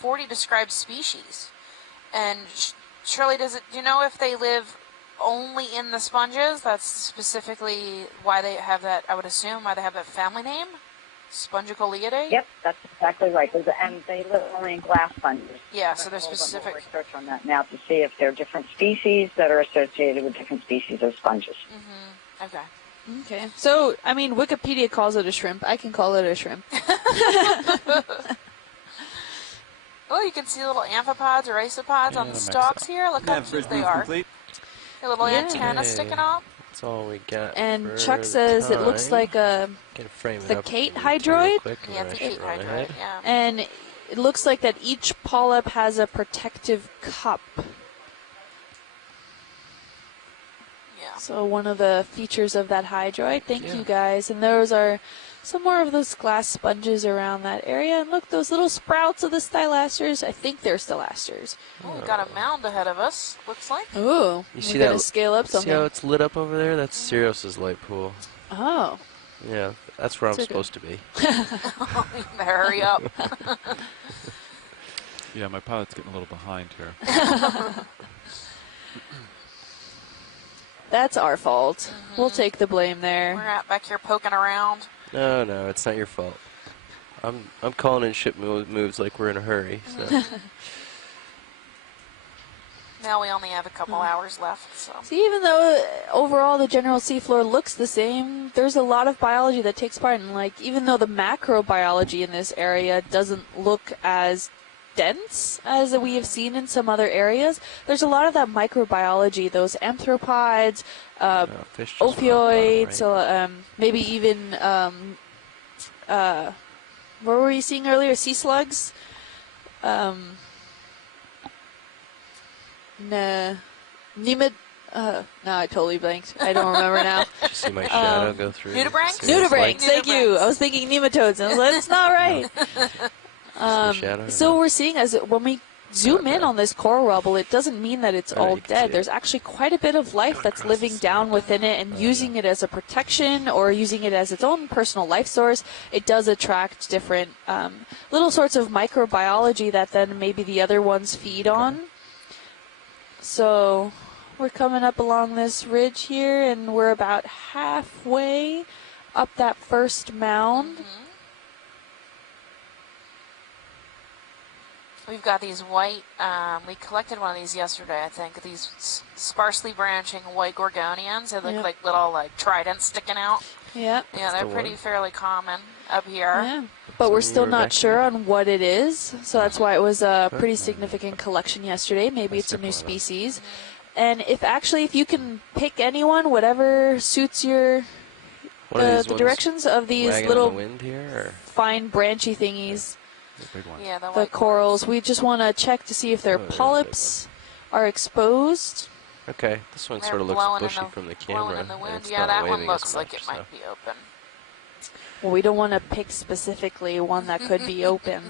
40 described species. And Shirley, do you know if they live only in the sponges? That's specifically why they have that, I would assume, why they have that family name? Spongicoleidae? Yep, that's exactly right. And they live only in glass sponges. Yeah, so they're specific. Research on that now to see if there are different species that are associated with different species of sponges. Mm-hmm. Okay. Okay. So, I mean, Wikipedia calls it a shrimp. I can call it a shrimp. Oh, you can see little amphipods or isopods on the stalks here. Look how cute they are. Complete. A little antenna sticking off. That's all we got. And Chuck says it looks like a Kate hydroid. Yeah, it's a Kate hydroid, yeah. And it looks like that each polyp has a protective cup. Yeah. So one of the features of that hydroid. Thank you guys. And those are some more of those glass sponges around that area. And look, those little sprouts of the stylasters. I think they're stylasters. Oh, we've got a mound ahead of us, looks like. Ooh. You see that? Scale up something. See how it's lit up over there? That's Sirius's light pool. Oh. Yeah, that's where I'm supposed to be. Oh, you better hurry up. Yeah, my pilot's getting a little behind here. That's our fault. We'll take the blame there. We're out back here poking around. No, it's not your fault. I'm calling in ship moves like we're in a hurry. So. Now we only have a couple hours left. So. See, even though overall the general seafloor looks the same, there's a lot of biology that takes part. And like, even though the macrobiology in this area doesn't look as dense as we have seen in some other areas, there's a lot of that microbiology, those anthropods, opioids, right? Maybe even what were we seeing earlier? Sea slugs. No, I totally blanked. I don't remember now. Did you see my shadow go through? Nudibranchs? Nudibranchs, thank you. I was thinking nematodes, and I was like, that's not right. So we're seeing when we zoom in on this coral rubble, it doesn't mean that it's all dead. There's actually quite a bit of life that's living down within it and using it as a protection or using it as its own personal life source. It does attract different little sorts of microbiology that then maybe the other ones feed on. So we're coming up along this ridge here, and we're about halfway up that first mound. Mm-hmm. We've got these white, we collected one of these yesterday, I think, these sparsely branching white gorgonians. They look like little tridents sticking out. Yeah. Yeah, they're pretty fairly common up here. Yeah. But we're still not sure on what it is, so that's why it was a pretty significant collection yesterday. Maybe it's a new species. And if you can pick anyone, whatever suits your the directions of these little fine branchy thingies. Yeah, the corals. We just want to check to see if their polyps are exposed. Okay, this one sort of looks bushy from the camera. In the wind. Yeah, that one looks like it might be open. Well, we don't want to pick specifically one that could be open.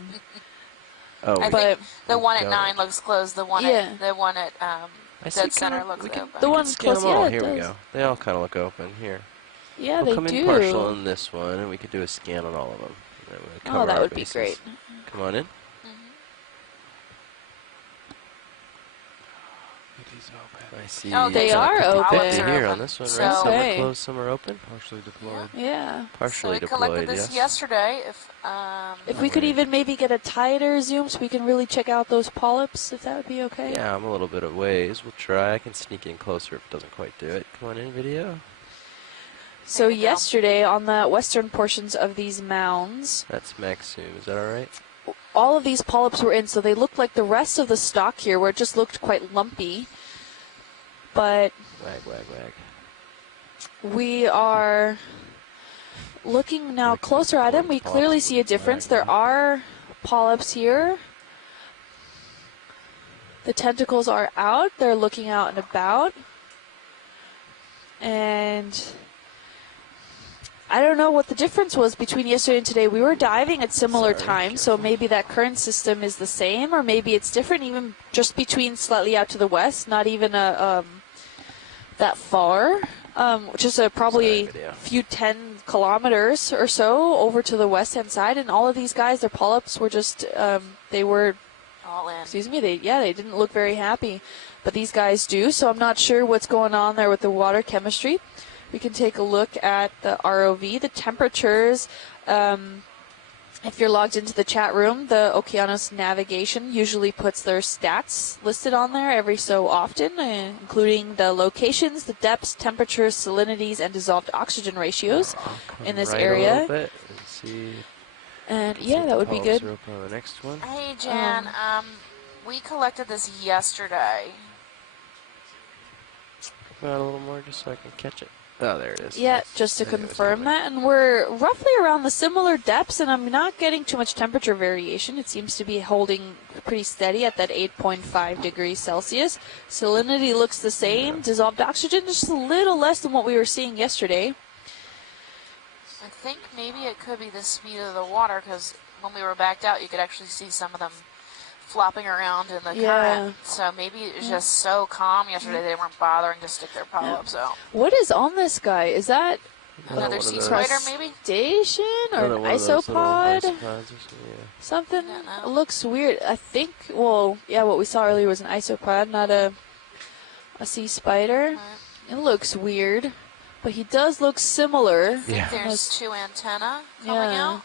I think the one at 9 looks closed. The one at dead center looks open. The one close, here we go. They all kind of look open here. Yeah, we'll they do. Come in partial on this one, and we could do a scan on all of them. Oh, that would be great. Come on in. I see. Oh, they are open. Here on this one, right? Some are closed, some are open. Partially deployed. Yeah. Partially deployed. So we collected this yesterday. If we could even maybe get a tighter zoom so we can really check out those polyps, if that would be okay. Yeah, I'm a little bit of ways. We'll try. I can sneak in closer if it doesn't quite do it. Come on in, video. So yesterday on the western portions of these mounds, that's max zoom. Is that all right? All of these polyps were in, so they looked like the rest of the stock here, where it just looked quite lumpy. But wag. We are looking now closer at them. We clearly see a difference. There are polyps here. The tentacles are out. They're looking out and about. And I don't know what the difference was between yesterday and today. We were diving at similar times, so maybe that current system is the same, or maybe it's different even just between slightly out to the west, not even that far, just probably a few 10 kilometers or so over to the west-hand side. And all of these guys, their polyps were just, they were all in. Excuse me, they didn't look very happy, but these guys do, so I'm not sure what's going on there with the water chemistry. We can take a look at the ROV, the temperatures. If you're logged into the chat room, the Okeanos navigation usually puts their stats listed on there every so often, including the locations, the depths, temperatures, salinities, and dissolved oxygen ratios in this area. A little bit and see. And yeah, that would be good. On the next one. Hey, Jan, we collected this yesterday. Come out a little more just so I can catch it. Oh, there it is. Yeah, Nice. just to I knew it was confirm coming. that. And we're roughly around the similar depths, and I'm not getting too much temperature variation. It seems to be holding pretty steady at that 8.5 degrees Celsius. Salinity looks the same. Yeah. Dissolved oxygen just a little less than what we were seeing yesterday. I think maybe it could be the speed of the water, because when we were backed out, you could actually see some of them flopping around in the current. So maybe it was just so calm yesterday they weren't bothering to stick their polyps out. What is on this guy? Is that Another sea spider, maybe? station or Another an one of those little isopod? isopods or something, yeah. Something Don't know. looks weird. I think, well, yeah, what we saw earlier was an isopod, not a sea spider. It looks weird, but he does look similar. I think Yeah. there's two antennae coming Yeah. out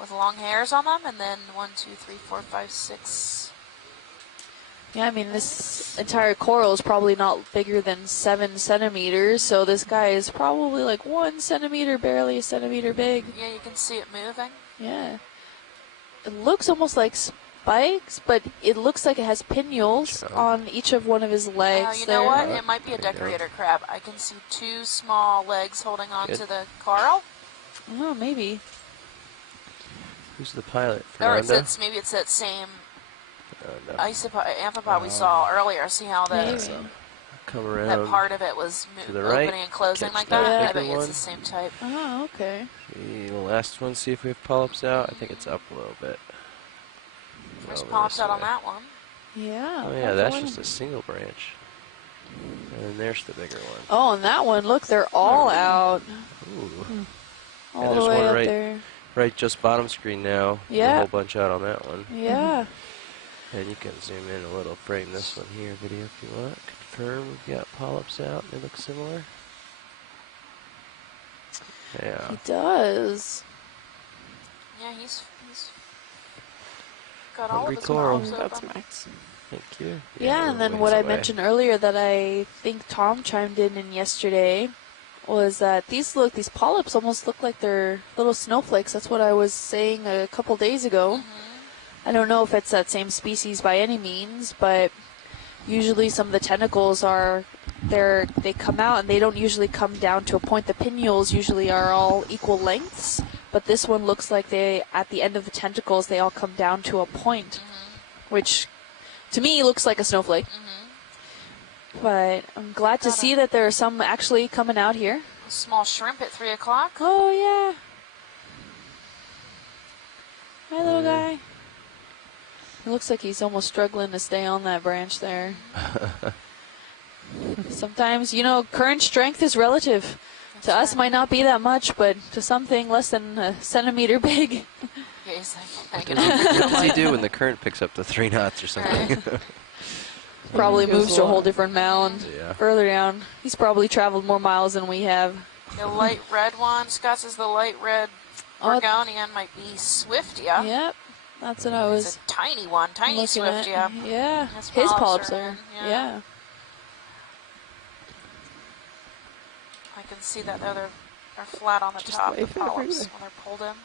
with long hairs on them, and then 1, 2, 3, 4, 5, 6. Yeah, I mean, this entire coral is probably not bigger than 7 centimeters, so this guy is probably like 1 centimeter, barely a centimeter big. Yeah, you can see it moving. Yeah. It looks almost like spikes, but it looks like it has pinnules Sure. on each of one of his legs. You there. know what? It might be a There you go. decorator crab. I can see two small legs holding on Good. to the coral. Oh, maybe. Who's the pilot? Or Fernando? maybe it's that same No. amphipod we saw earlier. See how Maybe. Come that around. part of it was to the right, opening and closing catch like that that? I bigger bet you it's one. the same type. Oh, okay. The last one, see if we have polyps out. I think it's up a little bit. There's Over polyps this out on way. that one. Yeah. Oh yeah, that's one. just a single branch. And there's the bigger one. Oh, and that one, look, they're all out. Ooh. All there's the way one up right- there. Right, just bottom screen now. There's Yeah. a whole bunch out on that one. Yeah. And you can zoom in a little, frame this one here, video if you want. Confirm we've got polyps out. They look similar. Yeah. He does. Yeah, he's got all of Hungry his coral. polyps That's open. Max. Thank you. Yeah, and we're then what ways I away. mentioned earlier that I think Tom chimed in yesterday was that these polyps almost look like they're little snowflakes. That's what I was saying a couple days ago. I don't know if it's that same species by any means, but usually some of the tentacles they come out and they don't usually come down to a point. The pinnules usually are all equal lengths, but this one looks like at the end of the tentacles, they all come down to a point, which to me looks like a snowflake. But I'm glad to see that there are some actually coming out here. A small shrimp at 3 o'clock. Oh, yeah. Hi, little guy. It looks like he's almost struggling to stay on that branch there. Sometimes, current strength is relative. To us, might not be that much, but to something less than a centimeter big. Yeah, he's like What hanging on. does he do when the current picks up to 3 knots or something? Probably He goes moves to a whole along. different mound Yeah. further down. He's probably traveled more miles than we have. The light red one. Scott says the light red Oh, Oregonian might be Swiftia. Yep, that's what I was It's a tiny one, tiny looking at. Swiftia. Yeah, His his polyps polyps are are. in, yeah. Yeah. I can see that they're flat on the Just top, the wave it over polyps, there. when they're pulled in.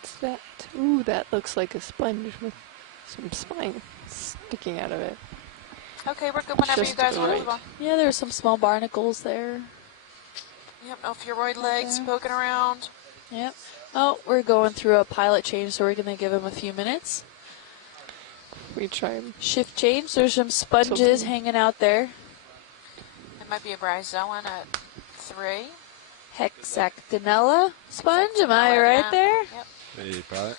What's that? Ooh, that looks like a sponge with some spine sticking out of it. Okay, we're good whenever you Just guys want to right. move on. Yeah, there's some small barnacles there. Yep, no furoid legs Okay. poking around. Yep. Oh, we're going through a pilot change, so we're going to give him a few minutes. We try and Shift change. There's some sponges Tilting. hanging out there. It might be a bryozoan at 3. Hexactinella sponge. Am I right Yeah. there? Yep. Hey, pilot.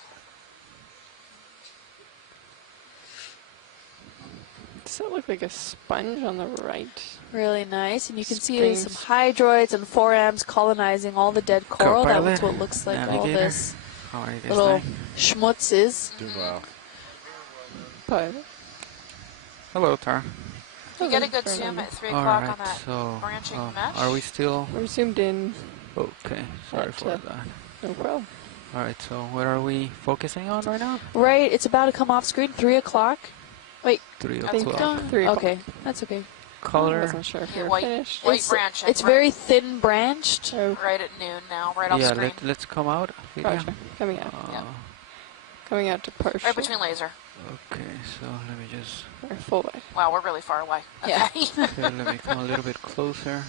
does that look like a sponge on the right? Really nice. And you can see there's some Springs. hydroids and forams colonizing all the dead coral. That's Co-pilot, what looks like all navigator. this How are you guys little doing? schmutz is. Doing well. pilot. Hello, Tara. You get a good Fernando. zoom at 3 All o'clock right, on that so branching mesh. are we still We're zoomed in. okay? Sorry At, for that. No problem. All right, so what are we focusing on right now? Right, it's about to come off screen. 3 o'clock. Wait, 3 That's Think o'clock. 3 o'clock. okay, that's okay. I Color. wasn't sure if Yeah, you were white, finished. white branching. It's very thin branched. Oh, right at noon now, right off Yeah, screen. let's come out. Video. Roger. Coming out. Yeah. Coming out to partial. Right between laser. Okay, so let me just. Or full wide. Wow, we're really far away. Yeah. Okay. Okay, let me come a little bit closer.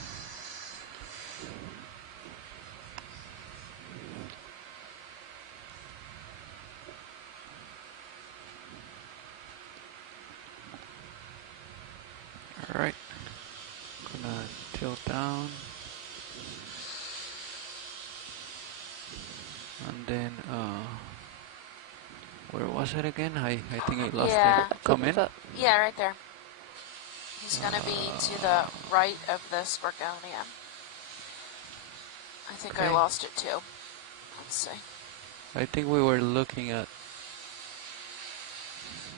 All right, gonna tilt down, and then where was it again? I think I lost Yeah. it. Come in. Yeah, right there. He's going to be to the right of this Bergonian. I think I Okay. lost it too. Let's see. I think we were looking at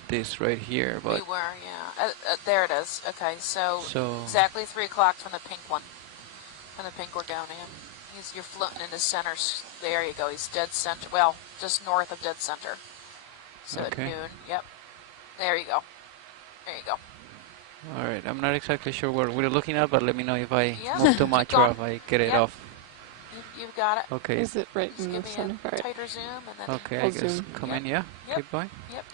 this right here, We but were, yeah. There it is. Okay, so so exactly 3 o'clock from the pink one. From the pink Gorgonian. You're floating into center. There you go. He's dead center. Well, just north of dead center. So Okay. at noon. Yep. There you go. There you go. all right. I'm not exactly sure what we're looking at, but let me know if I Yeah, move too keep much or going. if I get it Yep. off. You've got it. Okay. Is it right Just in give the me center? a All right. tighter zoom and then. Okay, I I'll guess zoom. come Yep. in, yeah? Yep. Keep going. Yep.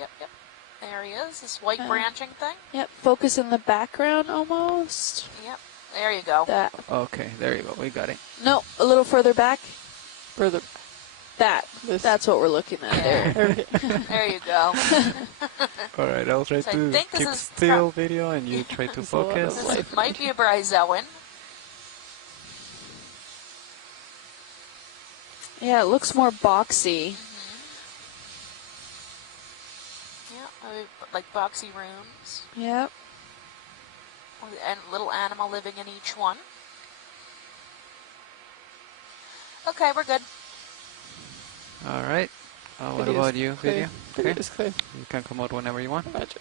There he is. This white Uh, branching thing. Yep, focus in the background almost. Yep. There you go. That. Okay, there you go. We got it. No, a little further back. Further. That. This. That's what we're looking at there. Okay. There you go. All right, I'll try So I to think this keep is still video and you try to There's a lot of focus. light. This might be a Bryozoan. Yeah, it looks more boxy. Yeah, like boxy rooms. Yep. And little animal living in each one. Okay, we're good. All right. What Video's about you, clear. video? Video Okay. is clear. You can come out whenever you want. Roger.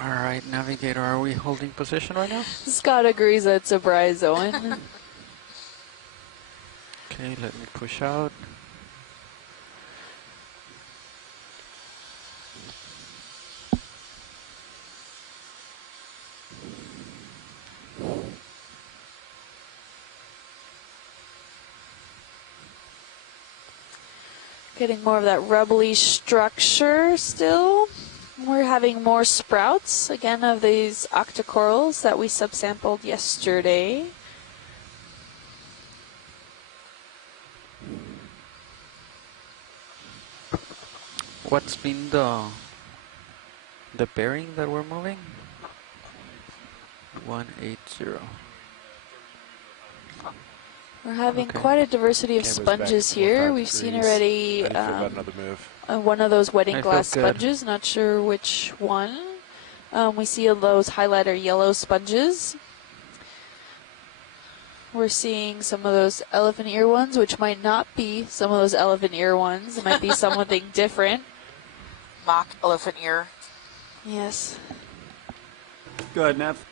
All right, navigator, are we holding position right now? Scott agrees that it's a bryozoan. Okay, let me push out. Getting more of that rubbly structure still. We're having more sprouts, again, of these octocorals that we subsampled yesterday. What's been the bearing that we're moving? 180. We're having Okay. quite a diversity of Camera's back sponges at here. 45 We've seen degrees. already Ready for about another move. one of those wedding I feel glass good. sponges, not sure which one. We see those highlighter yellow sponges. We're seeing some of those elephant ear ones, which might not be some of those elephant ear ones. It might be something different. Mock elephant ear. Yes. Go ahead, Nev.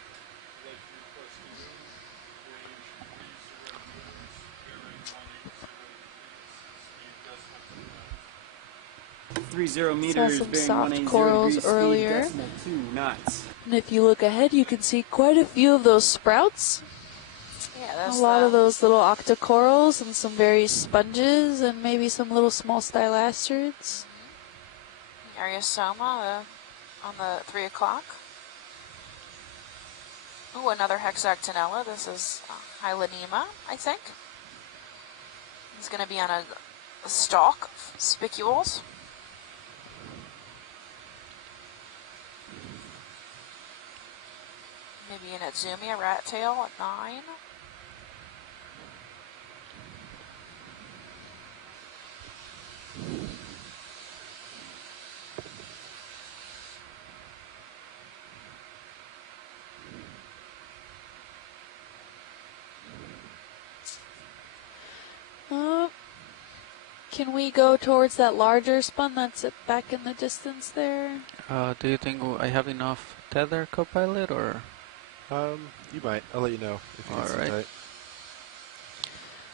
Saw meters, some bearing soft 180 corals degrees, speed earlier. decimal 2 knots. And if you look ahead, you can see quite a few of those sprouts. Yeah, A that's lot of those little octocorals and some various sponges and maybe some little small stylasterids. Ariosoma on the 3 o'clock. Ooh, another Hexactinella. This is Hylanema, I think. He's going to be on a stalk of spicules. Maybe an Atsumia rat tail at 9. Can we go towards that larger spun that's back in the distance there? Do you think I have enough tether, Copilot, or? You might. I'll let you know if you get some Alright. tight.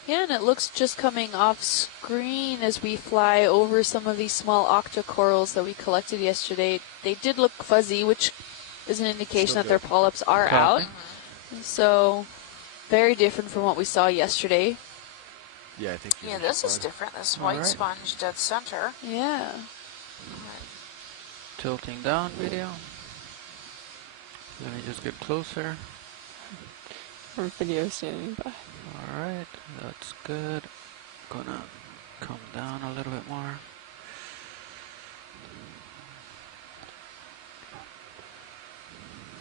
Yeah, and it looks just coming off screen as we fly over some of these small octocorals that we collected yesterday. They did look fuzzy, which is an indication Still that their good. polyps are Copy. out. So, very different from what we saw yesterday. Yeah, I think you Yeah, should this is fine. different. This white Alright. sponge dead center. Yeah. Tilting down video. Let me just get closer. Or video standing by. Alright, that's good. Gonna come down a little bit more.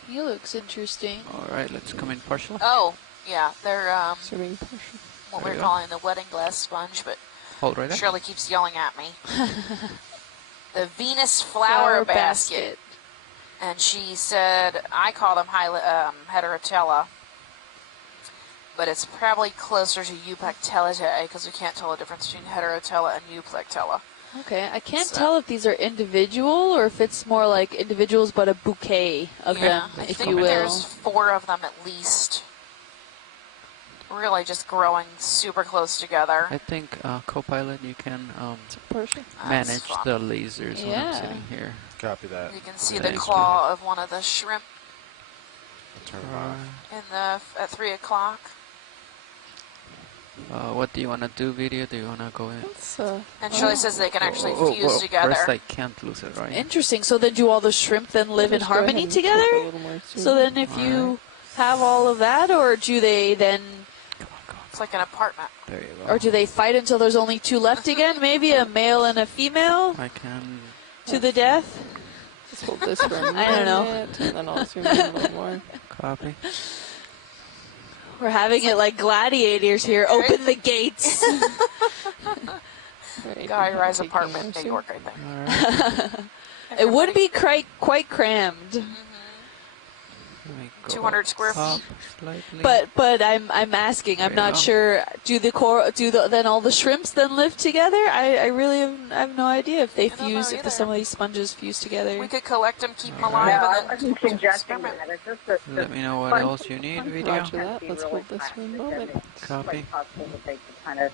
He looks interesting. Alright, let's come in partially. Oh, yeah, they're Zooming portion. what There we're you go. calling the wedding glass sponge, but Hold right there. Shirley keeps yelling at me. The Venus flower basket. And she said, I call them heterotella, but it's probably closer to Euplectella because we can't tell the difference between heterotella and Euplectella. Okay, I can't So- tell if these are individual or if it's more like individuals but a bouquet of them, I if think you will. there's 4 of them at least. Really just growing super close together. I think Copilot, you can Portion. manage That's fun. the lasers when I'm Yeah. sitting here. Copy that. You can see the Thanks, claw of one of the shrimp Turn it off. in the at 3 o'clock. What do you want to do, video? Do you want to go in? Let's, And Shirley says they can actually fuse together. First, I can't lose it, right? Interesting. So then do all the shrimp then live in just go ahead harmony and keep it a together? little more So zoom. then if you have all of that, or do they then, Come on. It's like an apartment. There you go. or do they fight until there's only 2 left again? Maybe a male and a female I can. to the death? Just hold this for a I don't know. minute, and then I'll zoom in a little more. Copy. We're having it like gladiators here. Open the gates. Right, Guy I'm Rise taking apartment, more New zoom. York, I think. Alright. It would be quite crammed. Let me go 200 square up feet. slightly. But I'm asking. I'm There you not go. sure. Then all the shrimps then live together? I really have no idea if they I don't know fuse. If either. some of these sponges fuse together. We could collect them, keep them Alright. alive, No, I and then wasn't suggesting experiment. that. It's just that Let me know what fun- else you need, video. Roger that. Let's hold this for a moment. It's Copy. quite possible that they could kind of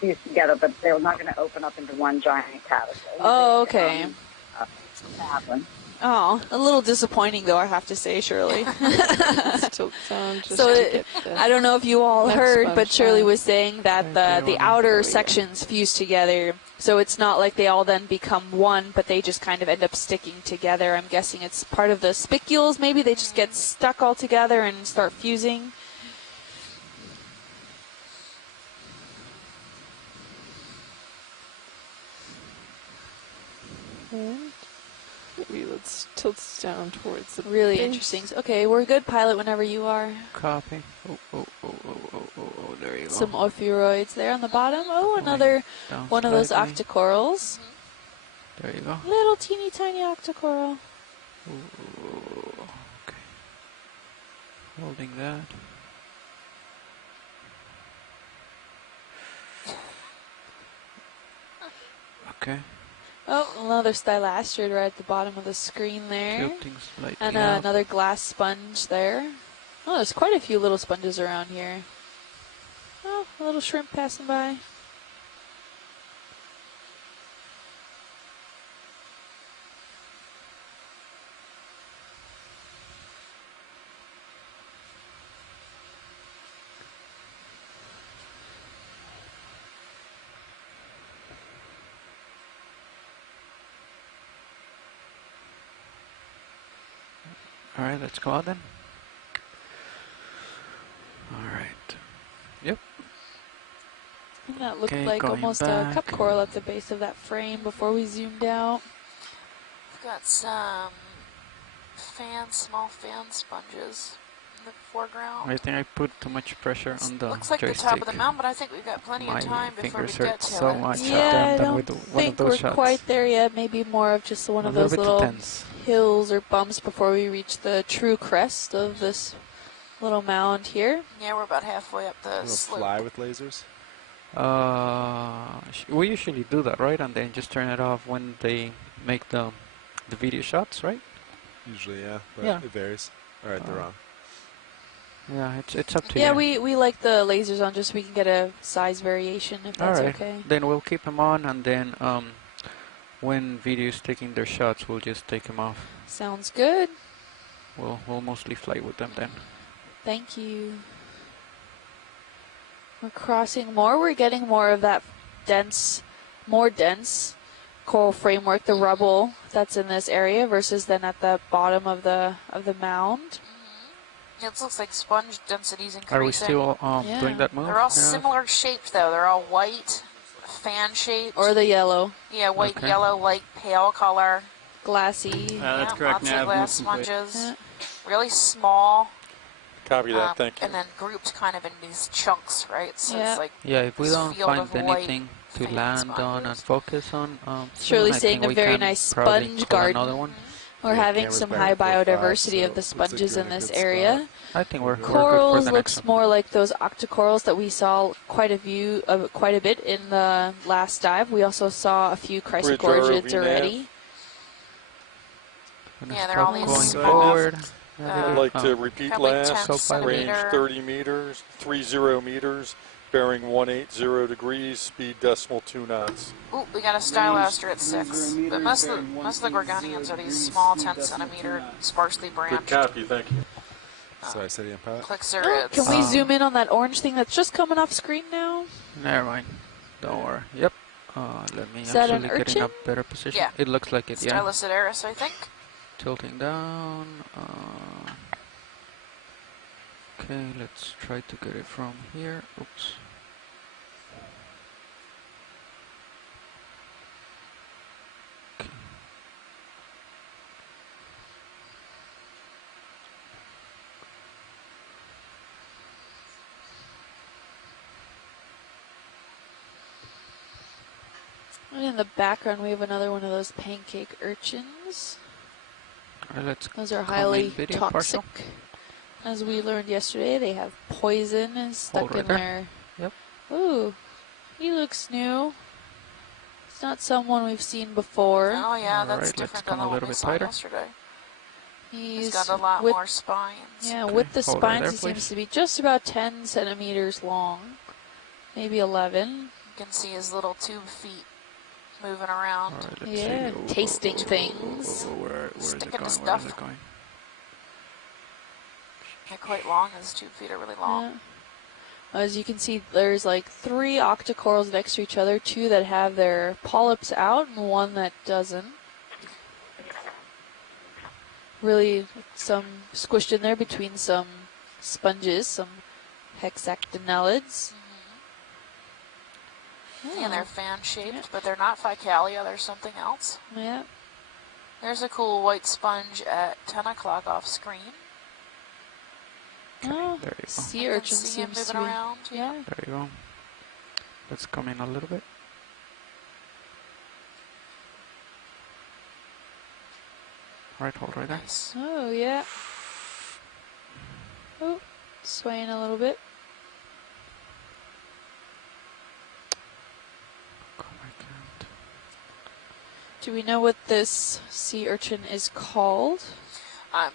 fuse together, but they're not going to open up into one giant cavity. Oh, okay. Happen. Oh, a little disappointing though, I have to say, Shirley. Let's tilt down just So to it- get the I don't know if you all Next heard, sponge but Shirley down. was saying that the outer sections fuse together. So it's not like they all then become one, but they just kind of end up sticking together. I'm guessing it's part of the spicules. Maybe they just get stuck all together and start fusing. And maybe let's tilt this down towards the Really base. interesting. Okay, we're good, pilot, whenever you are. Copy. Oh, there you go. Some ophiuroids there on the bottom. Oh, another Down one of those slightly. octocorals. There you go. Little teeny tiny octocoral. Ooh, okay. Holding that. Okay. Oh, another stylastrid right at the bottom of the screen there. Tilting slightly And up. another glass sponge there. Oh, there's quite a few little sponges around here. Oh, a little shrimp passing by. All right, let's go out then. All right. Yep. And that looked Okay, like going almost a back. cup coral at the base of that frame before we zoomed out. We've got some small fan sponges in the foreground. I think I put too much pressure on the Looks like joystick. the top of the mound, but I think we've got plenty My of time before we fingers get hurt to so it. much. Yeah, after I I'm done don't with one of think those we're shots. quite there yet. Maybe more of just one A of little those bit little tense. hills or bumps before we reach the true crest of this little mound here. Yeah, we're about halfway up the Will slope. fly with lasers? We usually do that, right? And then just turn it off when they make the video shots, right? Usually, yeah, but Yeah. it varies. All right, they're on. Yeah, it's up to Yeah, you. we like the lasers on just so we can get a size variation if that's Alright, okay. then we'll keep them on, and then when video is taking their shots, we'll just take them off. Sounds good. We'll mostly fly with them then. Thank you. We're crossing more. We're getting more of that more dense coral framework, the rubble that's in this area versus then at the bottom of the mound. It looks like sponge density's increasing. Are we still doing that move? They're all similar shaped though. They're all white, fan shaped. Or the yellow. Yeah, white, yellow, light, pale color. Glassy. That's correct. Lots Nav, of glass move complete. sponges. Really small. Copy that. Thank you. And then grouped kind of in these chunks, right? So it's like if we don't field find of anything to fan land sponges. on and focus on, Shirley's I saying think a we very can nice probably sponge pull garden. another one. We're having some high biodiversity so of the looks like sponges you're in in a this good area. spot. I think we're good for Corals the looks next one. more like those octocorals that we saw quite a bit in the last dive. We also saw a few chrysogorgids ROV already. Yeah, they're all Going these small. forward. I'd like to repeat Probably 10 last, range centimeter. 30 meters, 30 meters, bearing 180 degrees, speed decimal 2 knots. Ooh, we got a styloster at 6. But most of the Gorgonians are these small 10 centimeter, sparsely Good branched. copy, thank you. Sorry, City and Pilot. Clixurids. Can we zoom in on that orange thing that's just coming off screen now? Never mind. Don't worry. Yep. Let me Is that an actually get in a urchin? better position. Yeah. It looks like it, yeah. Styloceteris, I think. Tilting down. Okay, let's try to get it from here. Oops. Okay. And in the background, we have another one of those pancake urchins. Alright, let's Those are come highly in video toxic. partial. As we learned yesterday, they have poison stuck Hold right in there. there. Yep. Ooh, he looks new. It's not someone we've seen before. Oh yeah, that's Alright, let's different come than a the one little we bit saw tighter. yesterday. He's He's got a lot with, more spines. Yeah, Okay, with the hold right spines, there, he seems please. to be just about 10 centimeters long, maybe 11. You can see his little tube feet moving around. Alright, let's Yeah, see. tasting things. Where is it Sticking going? to Where stuff. is it going? They're quite long. His tube feet are really long. Yeah. As you can see, there's like 3 octocorals next to each other, 2 that have their polyps out and 1 that doesn't. Really some squished in there between some sponges, some hexactinellids. And they're fan-shaped, but they're not Ficalia. They're something else. Yeah. There's a cool white sponge at 10 o'clock off screen. Oh, There you go. sea You can urchin see him seems to moving be. around. Yeah. There you go. Let's come in a little bit. Alright, hold right there. Nice. Oh, yeah. Oh, swaying a little bit. Oh, I can't. Do we know what this sea urchin is called?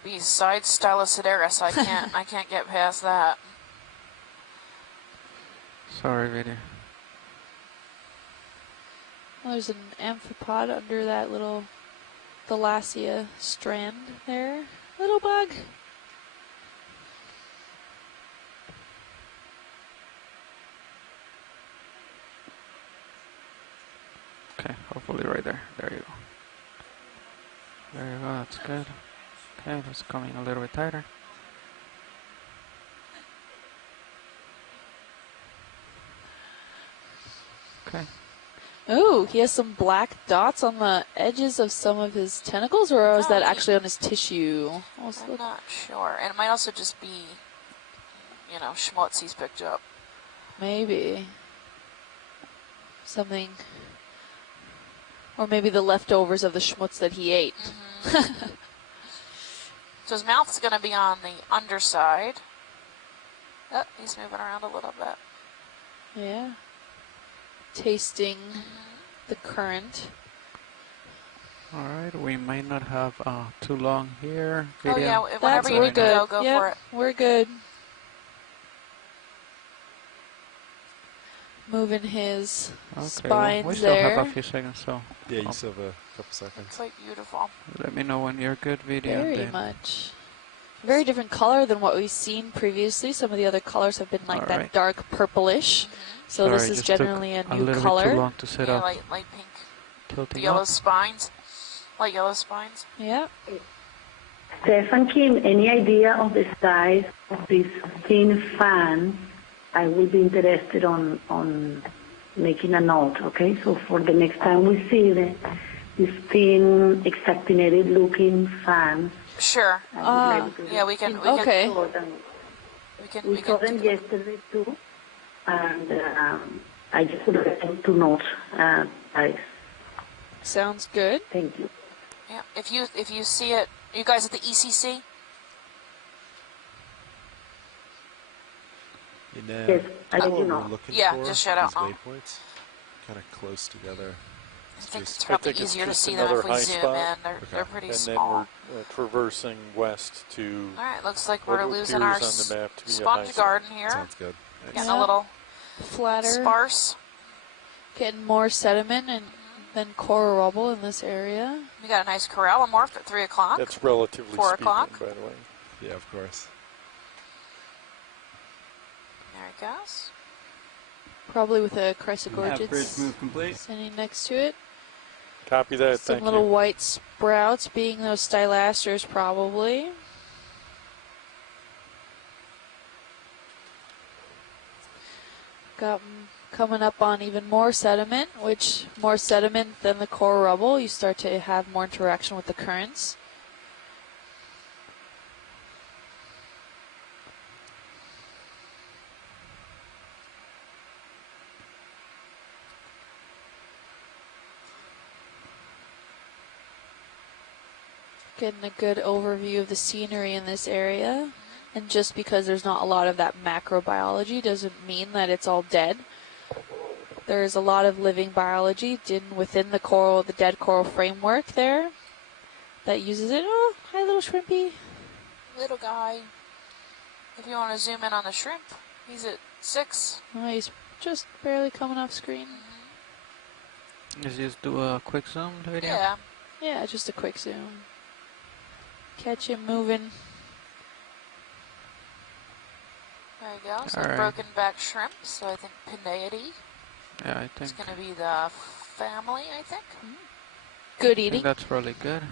Besides Styloceteris, I can't get past that. Sorry, video. Oh, there's an amphipod under that little Thalassia strand there. Little bug. Okay, hopefully right there. There you go. There you go, that's good. Okay, let's come in a little bit tighter. Okay. Ooh, he has some black dots on the edges of some of his tentacles, or is that actually on his tissue? I'm not sure. And it might also just be, schmutz he's picked up. Maybe. Something. Or maybe the leftovers of the schmutz that he ate. Mm-hmm. So his mouth's going to be on the underside. Oh, he's moving around a little bit. Yeah. tasting the current. Alright, we might not have too long here. Oh Video. yeah, whenever you we're need to good. go Yep, for it. we're good. Moving his spines we still there. have a few seconds, so Yeah, you still have a couple seconds. Quite beautiful. let me know when you're good, video. Very then. much. Very different color than what we've seen previously. Some of the other colors have been like that Alright. dark purplish. So Sorry, this is just generally a took new little color. bit too long to set Yeah, up. light pink. Tilting Yellow up. spines. Light yellow spines. Yeah. Stefan Kim, any idea of the size of this thin fan? I will be interested on making a note, okay? So for the next time we see this thin, exactinated looking fan. Sure. Yeah, we can. Okay. We saw them yesterday too, and I just would like to note, guys. Sounds good. Thank you. Yeah. If you see it, you guys at the ECC. You know, Yes, I think what you we're know. looking Yeah, for, just shout out these now. waypoints, kind of close together. I think it's I probably think it's easier to just see them another if we high zoom spot. in. They're pretty And then small. we're traversing west to All right, looks like what we're losing our appears on the map to be a sponge high garden here. Sounds good. Nice. Getting a little Flatter. sparse. Getting more sediment and then coral rubble in this area. We got a nice corallimorph at 3 o'clock. That's relatively 4 speaking, o'clock. by the way. Yeah, of course. There it goes. Probably with a Half bridge chrysogorgis move complete. standing next to it. Copy that. Some Thank little you. white sprouts being those stylasters probably. Got coming up on even more sediment, which more sediment than the coral rubble, you start to have more interaction with the currents. Getting a good overview of the scenery in this area. And just because there's not a lot of that macrobiology doesn't mean that it's all dead. There's a lot of living biology within the coral, the dead coral framework there that uses it. Oh, hi little shrimpy. Little guy. If you want to zoom in on the shrimp, he's at 6. Oh, he's just barely coming off screen. Let's just do a quick zoom video. Yeah. Yeah, just a quick zoom. Catch him moving. There you go. So All right. broken back shrimp. So I think Pineidae Yeah, I is think, going to be the family, I think. Good I think eating. that's really good.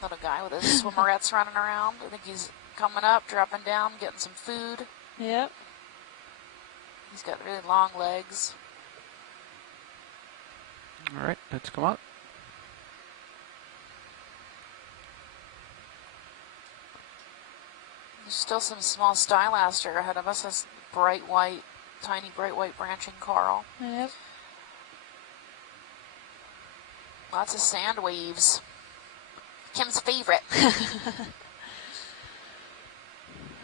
Little guy with his swimmerettes running around. I think he's coming up, dropping down, getting some food. Yep. He's got really long legs. Alright, let's come out. There's still some small stylaster ahead of us. That's bright white, tiny bright white branching coral. Yep. Lots of sand waves. Kim's favorite.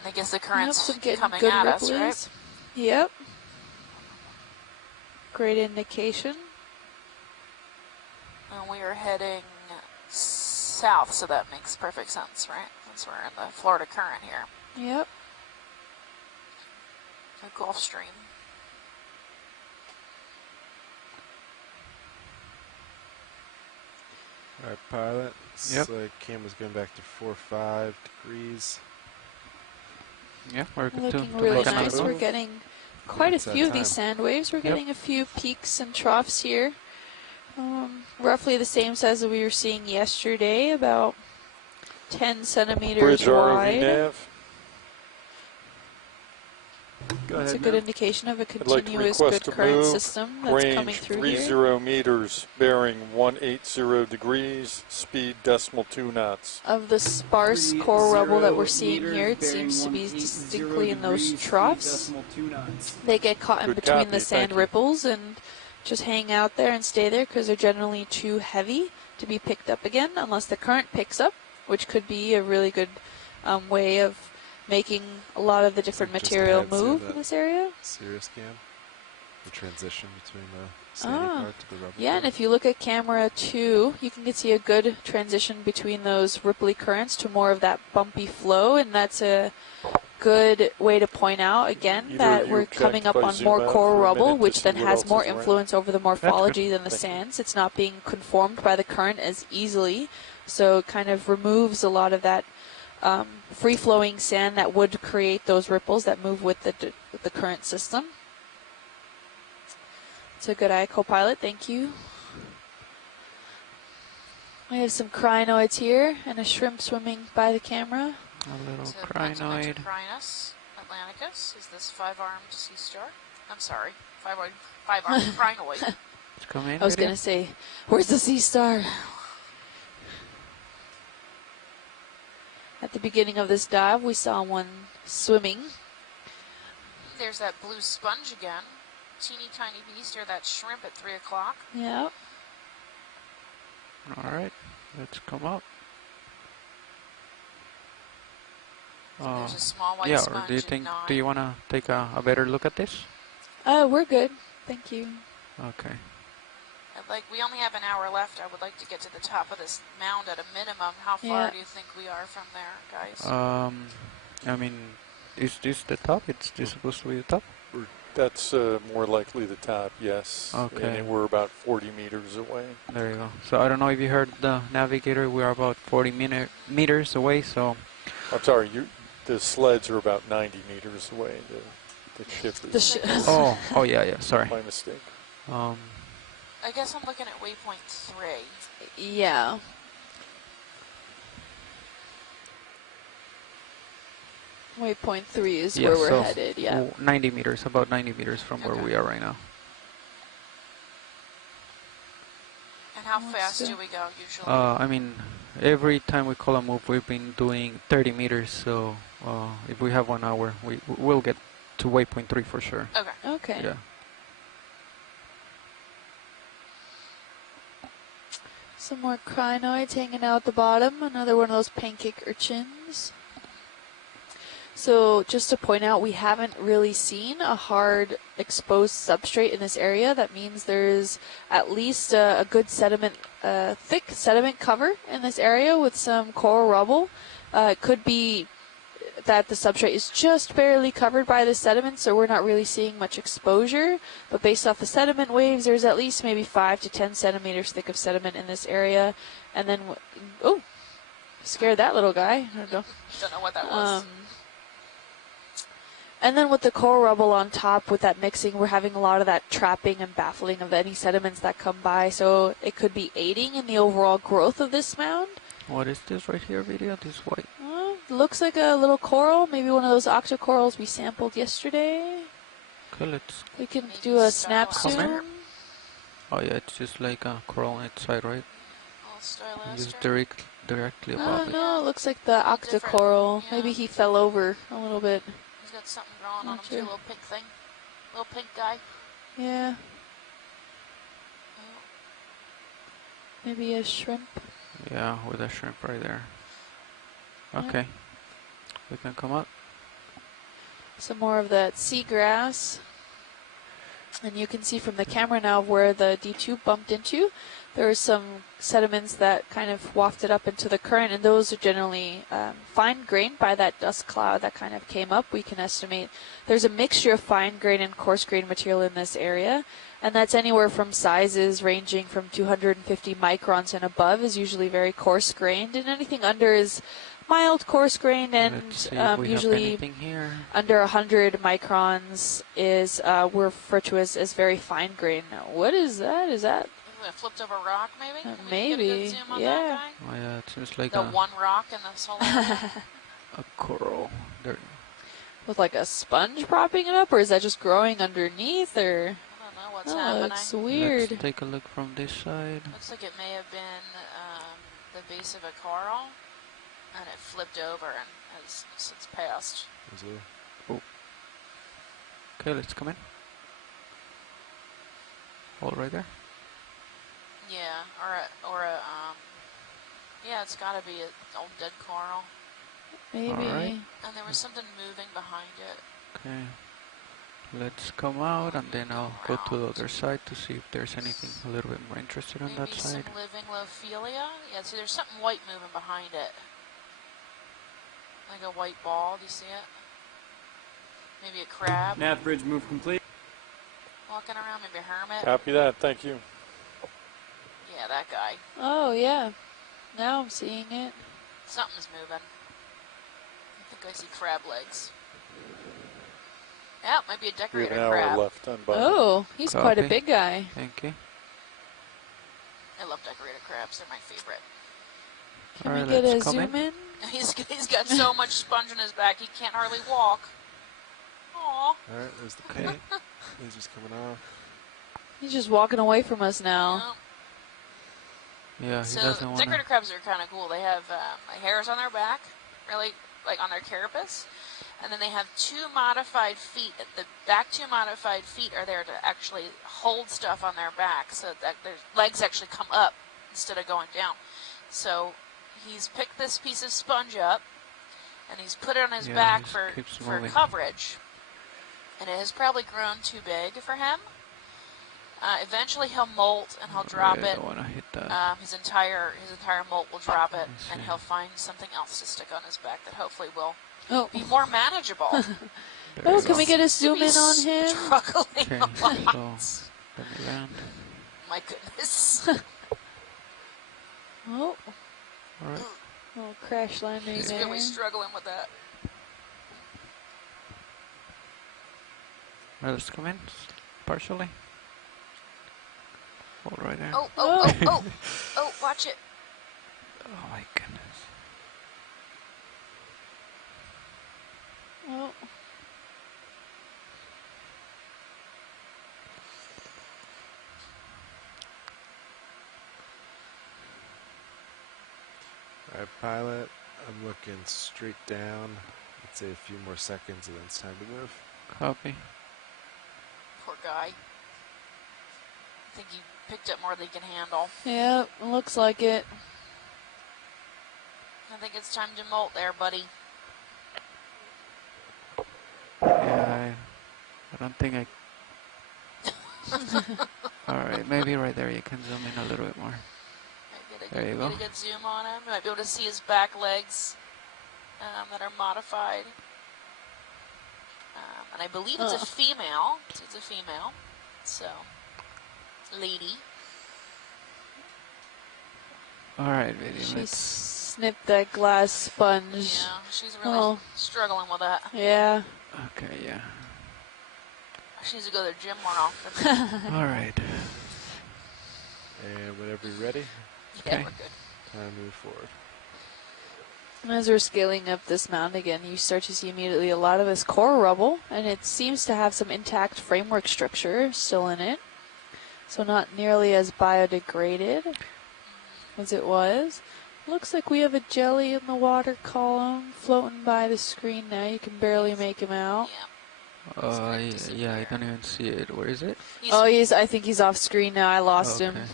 I guess the current's Yep, so getting coming good at us, right? ripplies. Yep. Great indication. And we are heading south, so that makes perfect sense, right? Since we're in the Florida current here. Yep. The Gulf Stream. All right, pilot. Yep. So Cam was going back to 4-5 degrees. Yeah, we're good Looking to really make another nice. move. We're getting quite a It's that few of these time. sand waves. We're getting a few peaks and troughs here. Roughly the same size that we were seeing yesterday, about 10 centimeters Bridge ROV wide. nav. Go That's a ahead, good Matt. indication of a I'd like to continuous request good a current move. system that's coming Range through 30 here. meters, bearing 180 degrees, speed decimal 2 knots. Of the sparse 30 coral rubble that we're seeing meters, here, it bearing seems to be 180 distinctly in those degrees, troughs. 3.2 knots. They get caught in Good between copy, the sand thank you. ripples and just hang out there and stay there because they're generally too heavy to be picked up again unless the current picks up, which could be a really good way of making a lot of the different Just material ahead, see move that. in this area. Serious Cam. The transition between the sandy part to the rubble. Yeah, and if you look at camera 2, you can see a good transition between those ripply currents to more of that bumpy flow, and that's a good way to point out again that we're coming up on more coral rubble, which then has more influence over the morphology than the sands. It's not being conformed by the current as easily, so it kind of removes a lot of that free-flowing sand that would create those ripples that move with the current system. It's a good eye, co-pilot. Thank you. We have some crinoids here and a shrimp swimming by the camera. A little crinoid. Crinus atlanticus is this 5-armed sea star. I'm sorry, 5-armed crinoid. I was going to say, where's the sea star? At the beginning of this dive, we saw one swimming. There's that blue sponge again. Teeny tiny beast, or that shrimp at 3 o'clock. Yeah. All right, let's come up. There's a small white yeah, sponge. or do you think? Do you want to take a better look at this? We're good. Thank you. Okay. We only have an hour left. I would like to get to the top of this mound at a minimum. How far do you think we are from there, guys? I mean, is this the top? Is this supposed to be the top? That's more likely the top, yes. Okay. And we're about 40 meters away. There you go. So I don't know if you heard the navigator. We are about 40 meters away. So. I'm sorry. The sleds are about 90 meters away. The ship is. Oh yeah. Sorry. My mistake. I guess I'm looking at waypoint 3. Yeah. Waypoint 3 is where we're headed, yeah. 90 meters, about 90 meters from where we are right now. And how fast do we go usually? I mean, every time we call a move, we've been doing 30 meters, so if we have 1 hour, we'll get to waypoint 3 for sure. Okay. Yeah. Some more crinoids hanging out at the bottom. Another one of those pancake urchins. So just to point out, we haven't really seen a hard exposed substrate in this area. That means there's at least a good sediment, thick sediment cover in this area with some coral rubble. It could be that the substrate is just barely covered by the sediment, so we're not really seeing much exposure. But based off the sediment waves, there's at least maybe 5 to 10 centimeters thick of sediment in this area. And then, oh, scared that little guy. I don't know. Don't know what that was. And then with the coral rubble on top, with that mixing, we're having a lot of that trapping and baffling of any sediments that come by. So it could be aiding in the overall growth of this mound. What is this right here, video? This white? Looks like a little coral, maybe one of those octocorals we sampled yesterday. Okay, we can do a snap zoom. Oh yeah, it's just like a coral on its side, right? Just directly above it. No, it looks like the octocoral. Yeah. Maybe he fell over a little bit. He's got something growing on him too, little pink thing. Little pink guy. Yeah. Maybe a shrimp. Yeah, with a shrimp right there. Okay, we can come up. Some more of that seagrass. And you can see from the camera now where the D2 bumped into. There are some sediments that kind of wafted up into the current, and those are generally fine-grained by that dust cloud that kind of came up. We can estimate there's a mixture of fine-grained and coarse-grained material in this area, and that's anywhere from sizes ranging from 250 microns and above is usually very coarse-grained, and anything under is mild coarse-grained, and usually under 100 microns is we're referred to as very fine-grained. What is that? Is that a flipped over rock, maybe? Maybe, get a good zoom on yeah. That guy? Oh yeah, it seems like the one rock in this whole area. A coral. There. With like a sponge propping it up, or is that just growing underneath, or? I don't know what's happening. It's weird. Let's take a look from this side. Looks like it may have been the base of a coral, and it flipped over and has since passed. Oh. Okay, let's come in. Hold right there. Yeah, yeah, it's got to be an old dead coral. Maybe. Right. And there was something moving behind it. Okay. Let's come out and then I'll go to the other side to see if there's anything a little bit more interested on that side. Maybe some living Lophelia. Yeah, see there's something white moving behind it. Like a white ball, do you see it? Maybe a crab. Nav bridge move complete. Walking around, maybe a hermit. Copy that, thank you. Yeah, that guy. Oh, yeah. Now I'm seeing it. Something's moving. I think I see crab legs. Yeah, might be a We decorator have an hour crab. left on button. Oh, he's quite a Copy. big guy. Thank you. I love decorator crabs. They're my favorite. Can Alright, we get a let's come zoom in? He's got so much sponge on his back, he can't hardly walk. Aw. Alright, there's the paint. Laser's coming off. He's just walking away from us now. Yeah, he So doesn't want decorator to. crabs are kind of cool. They have hairs on their back, really, like on their carapace. And then they have two modified feet. The back two modified feet are there to actually hold stuff on their back so that their legs actually come up instead of going down. So he's picked this piece of sponge up and he's put it on his back he for keeps moving. coverage. And it has probably grown too big for him. Eventually he'll molt and he'll drop I it. don't want to hit that. His entire molt will drop it, Let's and see. he'll find something else to stick on his back that hopefully will Oh, be more manageable. There oh you can go. we get a zoom in He's on him? Struggling Okay, a lot. so let me land. My goodness. Oh, Alright. little crash landing He's there. really struggling with that. Alright, let's come in. Partially. Hold right there. Oh, watch it. Oh my goodness. Oh. Alright, pilot. I'm looking straight down. Let's say a few more seconds and then it's time to move. Copy. Poor guy. I think he picked up more than he can handle. Yeah, looks like it. I think it's time to molt there, buddy. Yeah, I don't think I... Alright, maybe right there you can zoom in a little bit more. There you go. Get a good zoom on him. You might be able to see his back legs that are modified. And I believe it's a female. It's a female. So, lady. Alright, video, She let's... snipped that glass sponge. Yeah, she's really struggling with that. Yeah. Okay, yeah. She needs to go to the gym more often. Alright. And whenever you're ready, Yeah, Okay. we're good. time to move forward. As we're scaling up this mound again, you start to see immediately a lot of this core rubble, and it seems to have some intact framework structure still in it. So not nearly as biodegraded as it was. Looks like we have a jelly in the water column floating by the screen now. You can barely make him out. Yeah. Yeah, I don't even see it. Where is it? I think he's off screen now. I lost him. Okay.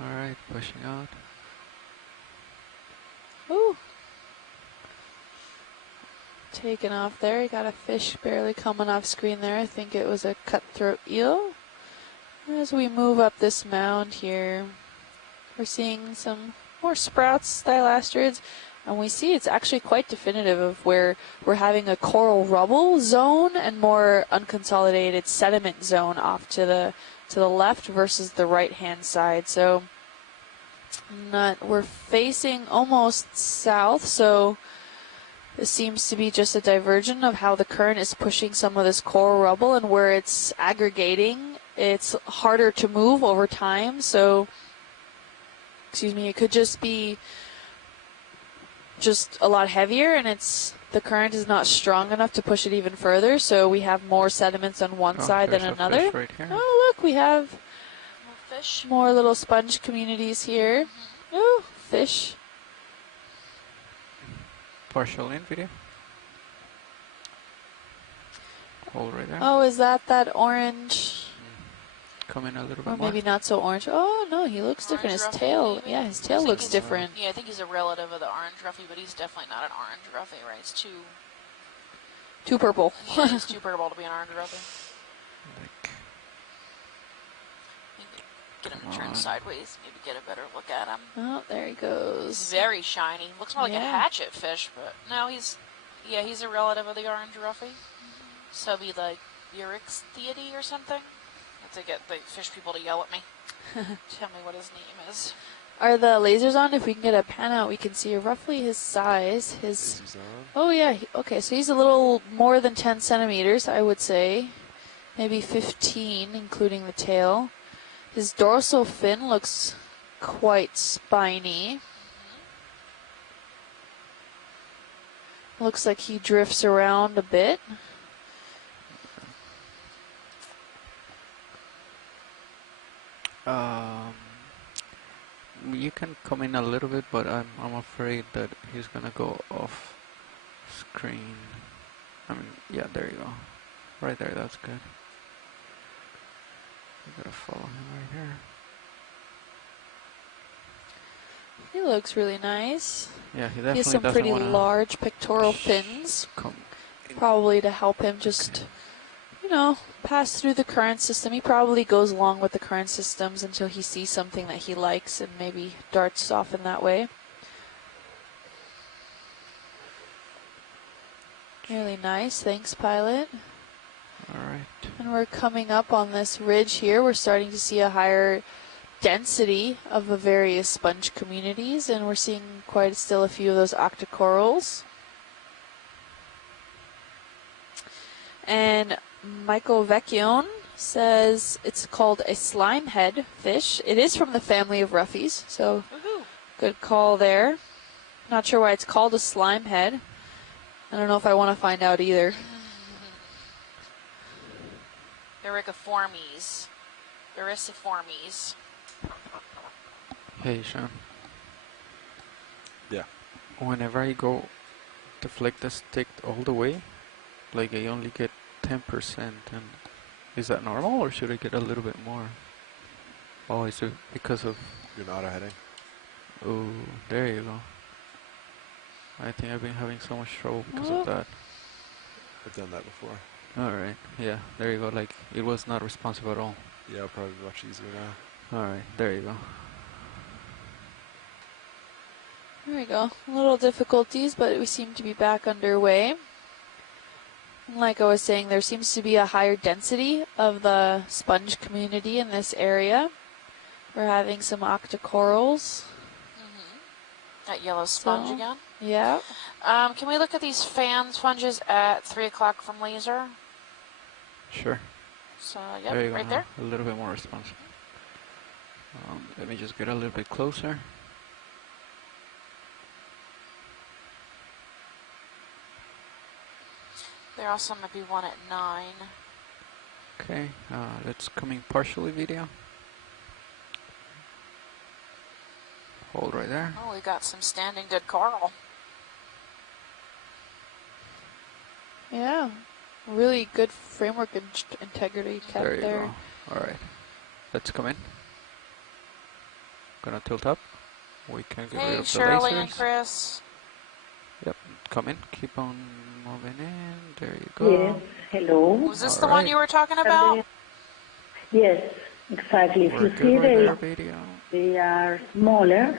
Alright, pushing out. Ooh. Taken off there. You got a fish barely coming off screen there. I think it was a cutthroat eel. As we move up this mound here, we're seeing some more sprouts, stylastrids, and we see it's actually quite definitive of where we're having a coral rubble zone and more unconsolidated sediment zone off to the left versus the right hand side. So we're facing almost south, so this seems to be just a diversion of how the current is pushing some of this coral rubble, and where it's aggregating, it's harder to move over time. So, it could just be just a lot heavier, and the current is not strong enough to push it even further. So we have more sediments on one side than there's a another. fish right here. Oh, look, we have Fish. more little sponge communities here. Oh, fish. Partial in video. Hold right there. Oh, is that orange? coming a little Or bit more. maybe not so orange. Oh, no, he looks different. His Ruffy, tail, maybe? yeah, his tail looks different. Yeah, I think he's a relative of the orange Ruffy, but he's definitely not an orange Ruffy, right? It's too purple. Yeah, he's too purple to be an orange Ruffy. Get him to turn sideways, maybe get a better look at him. Oh, there he goes. He's very shiny. Looks more like a hatchet fish, but no, he's a relative of the orange Ruffy. So be like Euryx deity or something. I have to get the fish people to yell at me. Tell me what his name is. Are the lasers on? If we can get a pan out, we can see roughly his size. Oh yeah, okay, so he's a little more than 10 centimeters, I would say. Maybe 15, including the tail. His dorsal fin looks quite spiny. Looks like he drifts around a bit. You can come in a little bit, but I'm afraid that he's gonna go off screen. I mean, yeah, there you go. Right there, that's good. You gotta follow him right here. He looks really nice. Yeah, he definitely has some pretty large pectoral fins. Probably to help him just, you know, pass through the current system. He probably goes along with the current systems until he sees something that he likes and maybe darts off in that way. Really nice. Thanks, pilot. All right. And we're coming up on this ridge here. We're starting to see a higher density of the various sponge communities, and we're seeing quite still a few of those octocorals. And Michael Vecchione says it's called a slime head fish. It is from the family of Ruffies, so good call there. Not sure why it's called a slime head. I don't know if I want to find out either. Ericiformes. Hey, Sean. Yeah. Whenever I go to flick the stick all the way, like I only get 10%, and is that normal, or should I get a little bit more? Oh, is it because of... You're not heading. Oh, there you go. I think I've been having so much trouble because of that. I've done that before. Alright, yeah, there you go, like, it was not responsive at all. Yeah, it'll probably be much easier now. Alright, there you go. There we go. A little difficulties, but we seem to be back underway. Like I was saying, there seems to be a higher density of the sponge community in this area. We're having some octocorals. That yellow sponge again? Yeah. Can we look at these fan sponges at 3 o'clock from laser? Sure. So, yep, there you right go, there. A little bit more responsive. Let me just get a little bit closer. There also might be one at 9. Okay, let's come in partially video. Hold right there. Oh, we got some standing good coral. Yeah. Really good framework integrity kept There you there. go. Alright. Let's come in. Gonna tilt up. We can get rid of the Shirley lasers. and Chris. Yep, come in. Keep on moving in. There you go. Yes, hello. Was this the one you were talking about? Yes, exactly. If you see they are smaller.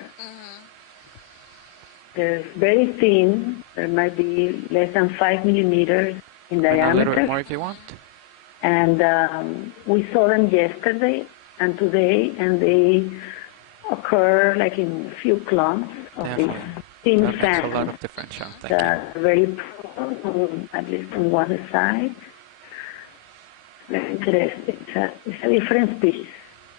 They're very thin. There might be less than 5 millimeters in diameter. A little bit more if you want. And we saw them yesterday and today, and they occur like in a few clumps of these thin That makes a fans. lot of difference, Sean. Thank That are very poor, at least on one side. Very interesting. It's a different species.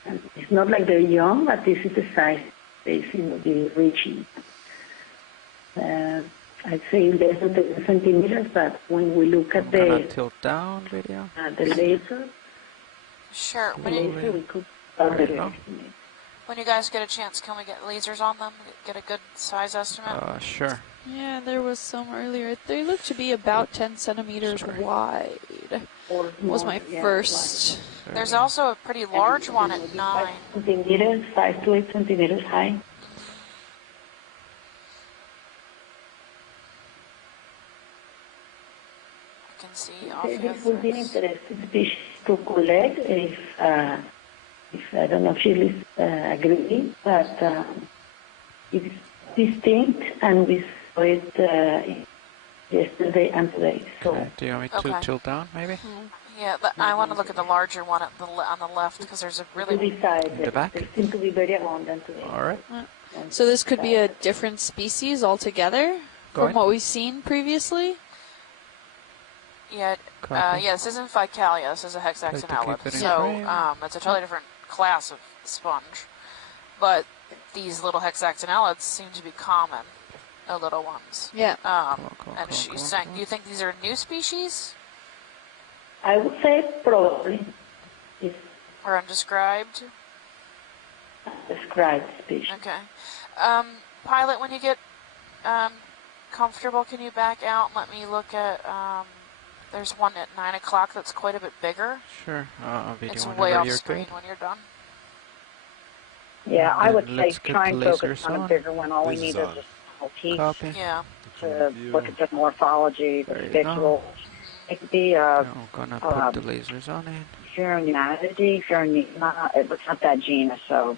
And it's not like they're young, but this is the size they seem to be reaching. I'd say less than 10 centimeters, but when we look at the tilt down video. The laser, Sure. we could When you guys get a chance, can we get lasers on them? Get a good size estimate? Sure. Yeah, there was some earlier. They look to be about 10 centimeters wide. Was my first There's also a pretty large one at 9. Centimeters, 5 to 8 centimeters high. I can see off This would be an interesting species to collect if I don't know if Shirley agree, but it's distinct and we saw it yesterday and today. So, Okay. Do you want me to tilt down, maybe? Yeah, but I want to look at the larger one at on the left because there's a really... Besides, the back? they seem to be very abundant today. All right. So this could be a different species altogether from what we've seen previously? Yeah, this isn't Ficalia, this is a hexaxonellid. So it's a totally different class of sponge. But these little hexaxonellids seem to be common, the little ones. Yeah. And she's saying, do you think these are new species? I would say probably. It's or undescribed? Described species. Okay. Pilot, when you get comfortable, can you back out and let me look at... there's one at 9 o'clock that's quite a bit bigger. Sure. It's way off screen when you're done. Yeah, I would say try and focus on a bigger one. All we need is a small piece to look at the morphology, the visual. It could be I'm gonna put the lasers on it. Furinidity, it's not that genus, so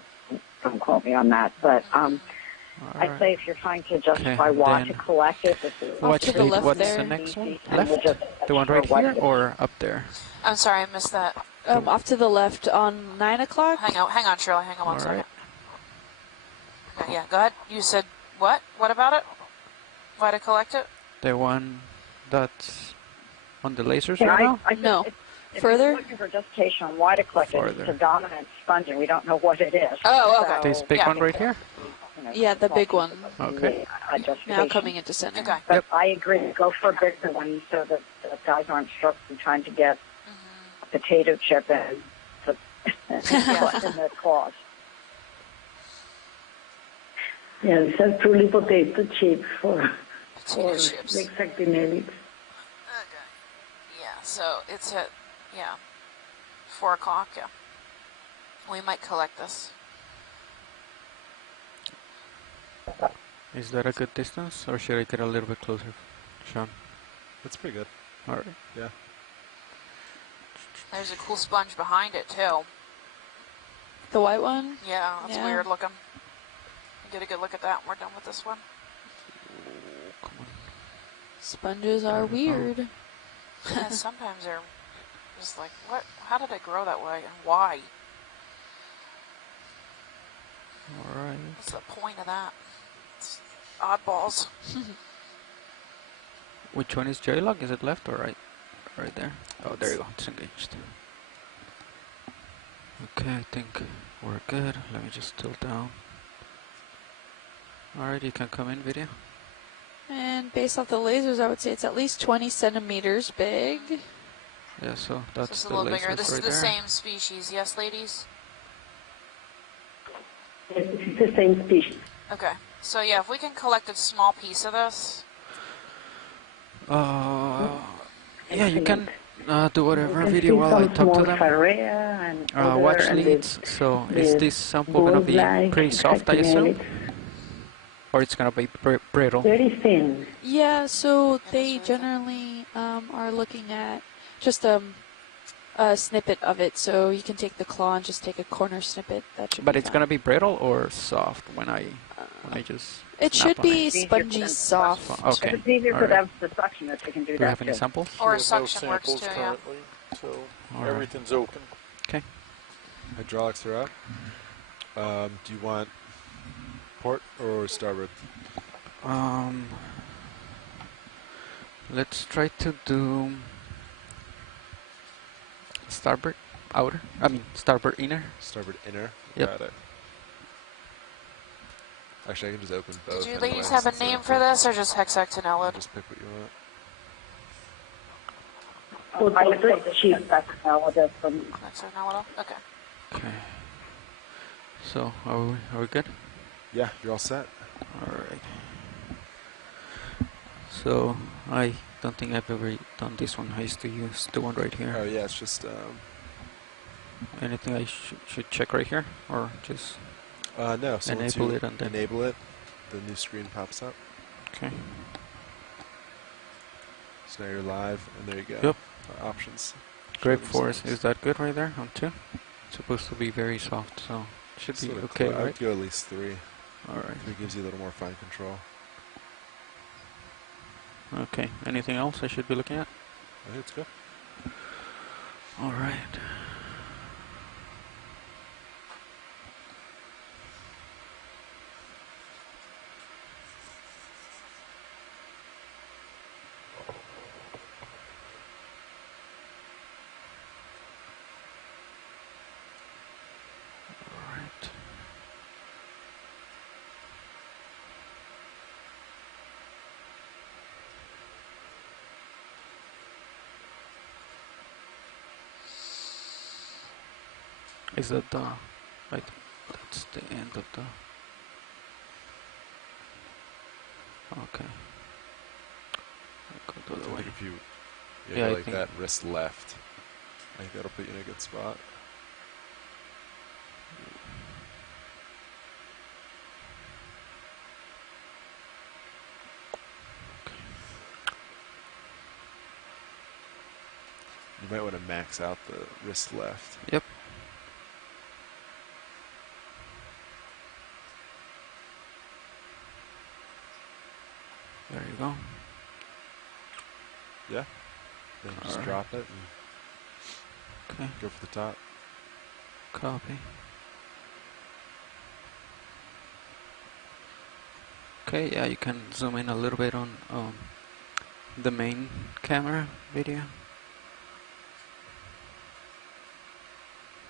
don't quote me on that. But I'd say if you're trying to justify why to collect it, what's the next one? Left? The one right here or up there? I'm sorry, I missed that. Off to the left on 9 o'clock. Hang on, Shirley. Hang on one second. Okay, yeah, go ahead. You said what? What about it? Why to collect it? The one that's on the lasers right now? No. If Further? you're looking for justification on why to collect it, it's a dominant sponge, and we don't know what it is. Oh, okay. This big one right here? Yeah, the big one. Okay. Now coming into center. Okay. But I agree. Go for a bigger one so that the guys aren't struggling trying to get a potato chip in the claws. Yeah, these are truly potato chips for chips. hexaxonellids. Okay. Yeah, so it's at 4 o'clock. Yeah. We might collect this. Is that a good distance, or should I get a little bit closer, Sean? That's pretty good. All right. Yeah. There's a cool sponge behind it too. The white one? Yeah, that's weird looking. Get a good look at that when we're done with this one. Come on. Sponges are weird. Yeah, sometimes they're just like, what? How did it grow that way, and why? All right. What's the point of that? It's oddballs. Which one is J-Log? Is it left or right? Right there. Oh, there you go. It's engaged. Okay, I think we're good. Let me just tilt down. Alright, you can come in, video. And based off the lasers, I would say it's at least 20 centimeters big. Yeah, so that's Just a the little lasers bigger. This right is the there. same species, yes, ladies? It's the same species. Okay. So yeah, if we can collect a small piece of this. Yeah, you can do whatever video while I talk to them. Watch leads. So is this sample going to be pretty soft, I assume? Or it's going to be brittle? Very thin. Yeah, so they generally are looking at just a snippet of it. So you can take the claw and just take a corner snippet. That should But be it's fine. going to be brittle or soft when I just... It should be spongy soft. Okay. It's easier for them to suction if they can do Do that. you have any samples? Or No suction works samples too, yeah. currently, so All right. everything's open. Okay. Hydraulics are up. Do you want port or starboard? Let's try to do starboard outer. I mean starboard inner. Starboard inner. Yep. Got it. Actually, I can just open both. Did you anyway, ladies have a since I name don't for think- this, or just hexaxonellid? Just pick what you want. I would say cheap hexaxonellid from Hexaxonellid? Okay. Okay. So are we good? Yeah, you're all set. All right. So I don't think I've ever done this one. I used to use the one right here. Oh yeah, it's just anything I should check right here, or just no. So once enable you it and then enable it, the new screen pops up. okay. So now you're live, and there you go. Yep. Our options. Grape force, is that good right there on 2? It's supposed to be very soft, so should be okay, right? I'd go at least 3. All right. 3 gives you a little more fine control. Okay. Anything else I should be looking at? I think it's good. All right. Is that the, like, that's the end of the, okay. Go the other way. If you Yeah, go like that, wrist left, I think that'll put you in a good spot. You might want to max out the wrist left. Yep. There you go. Yeah. Then just drop it and go for the top. Copy. Okay, yeah, you can zoom in a little bit on the main camera video.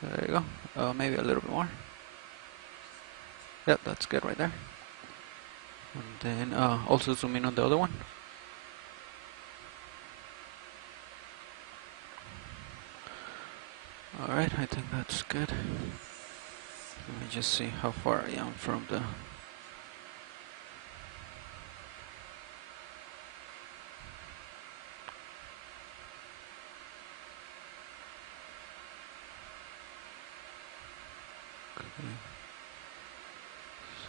There you go. Maybe a little bit more. Yep, that's good right there. And then also zoom in on the other one. Alright, I think that's good. Let me just see how far I am from the... Okay.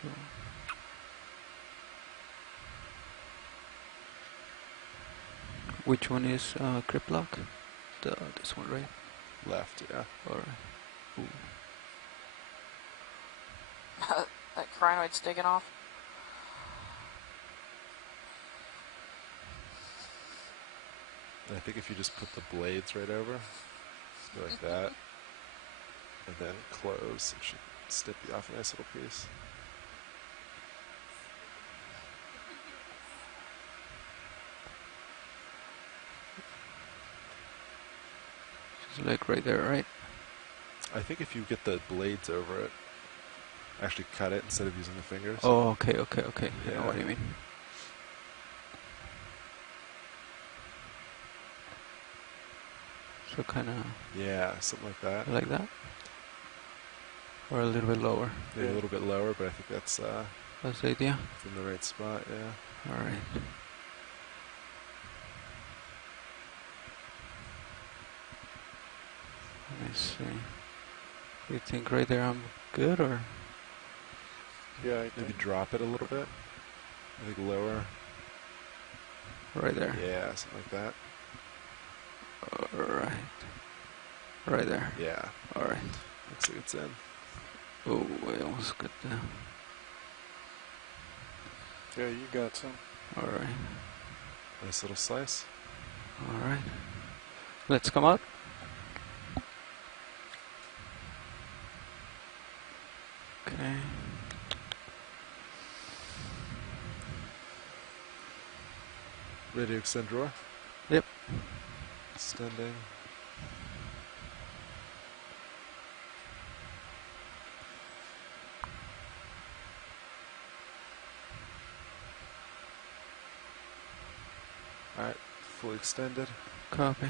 So... Which one is grip lock? This one, right? Left, yeah. Alright. That crinoid's digging off. And I think if you just put the blades right over, go like that, and then close, it should snip you off a nice little piece. Just like right there, right? I think if you get the blades over it, actually cut it instead of using the fingers. Oh, okay. I know what you mean. So kind of... Yeah, something like that. Like that? Or a little bit lower? Maybe a little bit lower, but I think that's the idea? It's in the right spot, yeah. Alright. Let me see. You think right there I'm good, or? Yeah, maybe drop it a little bit. I think lower. Right there. Yeah, something like that. Alright. Right there. Yeah. Alright. Looks like it's in. Oh, I almost got the... Yeah, you got some. Alright. Nice little slice. Alright. Let's come out. Okay. Ready to extend drawer? Yep. Extending. Alright, fully extended. Copy.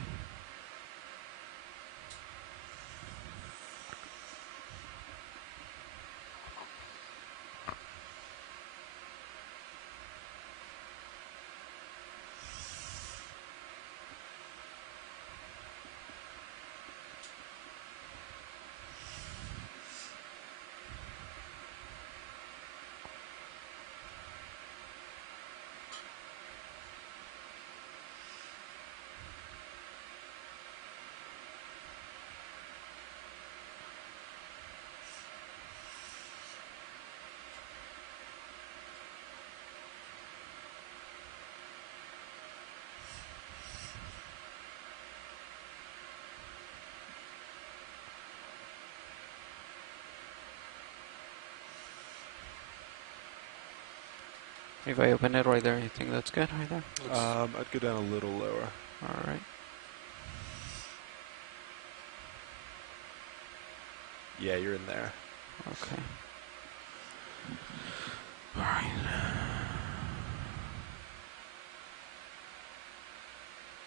If I open it right there, you think that's good right there? I'd go down a little lower. All right. Yeah, you're in there. Okay. All right.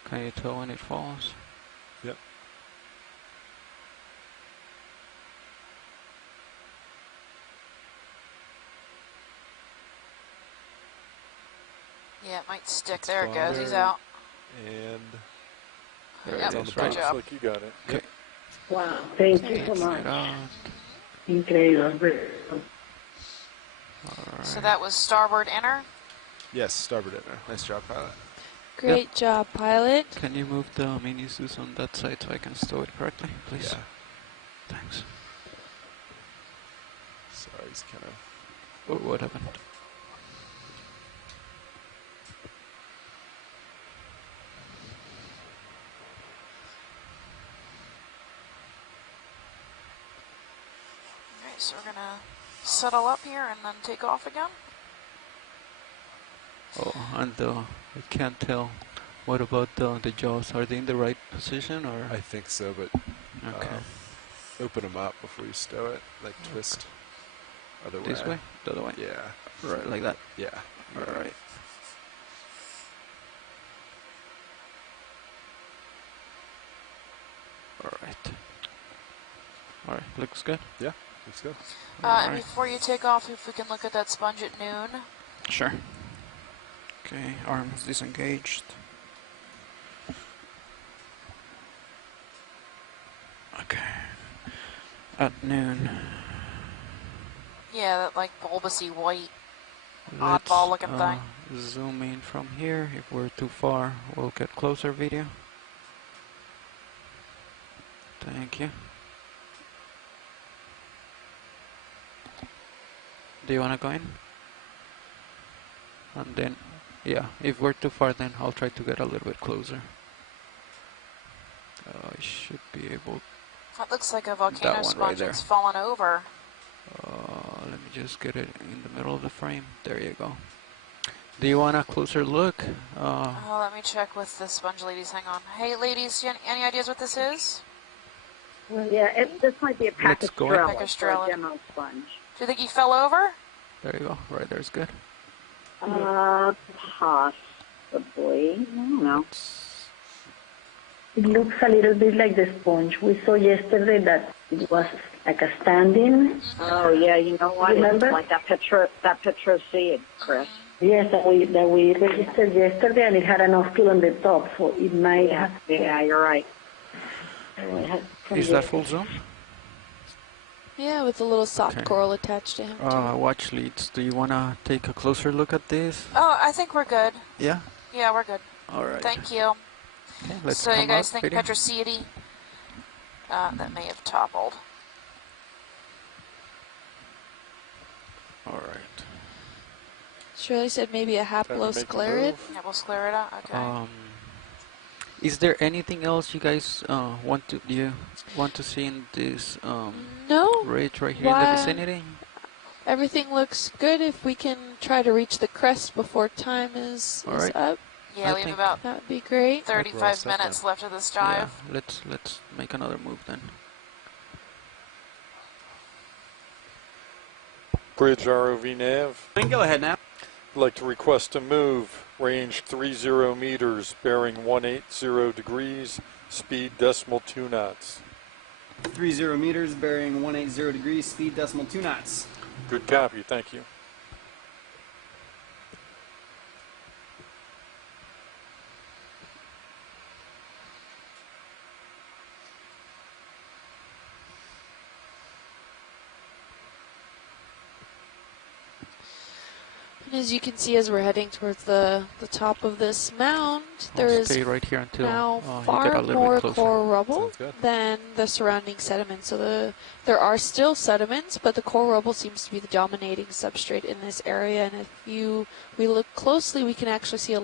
Can you tell when it falls? Yep. Yeah, it might stick. There it goes. He's out. And there yep, it is, good right? job. Looks like you got it. Yep. Wow, thank you so much. Incredible. Right. So that was starboard inner. Yes, starboard inner. Nice job, pilot. Great job, pilot. Can you move the mini Zeus on that side so I can stow it correctly, please? Yeah. Thanks. Sorry, he's kind of... Oh, what happened? Alright, so we're gonna settle up here and then take off again. Oh, and I can't tell. What about the jaws? Are they in the right position or? I think so, but Okay. open them up before you stow it. Like twist other way. This way? The other way? Yeah. Right, like that? Yeah. All right. All right. All right, looks good. Yeah, looks good. And before you take off, if we can look at that sponge at noon. Sure. Okay, arms disengaged. Okay. At noon. Yeah, that like bulbousy white Let's oddball looking thing. zoom in from here. If we're too far, we'll get closer video. Thank you. Do you want to go in? And then, yeah, if we're too far, then I'll try to get a little bit closer. I should be able. That looks like a volcano sponge right there. that's fallen over. Let me just get it in the middle of the frame. There you go. Do you want a closer look? Let me check with the sponge ladies. Hang on. Hey, ladies, any ideas what this is? Well, yeah, this might be a Let's go in. Pacastrella, a demo sponge. Do you think he fell over? There you go. Right there's good. Possibly. I don't know. It looks a little bit like the sponge we saw yesterday that it was like a standing. Oh yeah, you know what? Remember? It's like that Petro seed, Chris. Yes, that we registered yesterday, and it had an oscule on the top, so it might have. Yeah, you're right. Is that full zoom? Yeah, with a little soft Okay. coral attached to him. Watch leads. Do you want to take a closer look at this? Oh, I think we're good. Yeah? Yeah, we're good. All right. Thank you. Okay, let's So you come guys up, think video. Petroceti? That may have toppled. All right. Shirley said maybe a haplosclerid. Haplosclerida, okay. Is there anything else you guys want to see in this No. ridge right here in the vicinity? Everything looks good. If we can try to reach the crest before time is right. up, Yeah, we have about that would be great. 35 minutes left of this dive. Yeah, let's make another move then. Bridge ROV nav. Go ahead now. I'd like to request a move. Range 30 meters, bearing 180 degrees, speed 0.2 knots. 30 meters, bearing 180 degrees, speed 0.2 knots. Good copy, thank you. And as you can see, as we're heading towards the top of this mound, there is stay right here until now you get a far little more bit closer. coral rubble Sounds good. than the surrounding sediment. So there are still sediments, but the coral rubble seems to be the dominating substrate in this area. And if we look closely, we can actually see a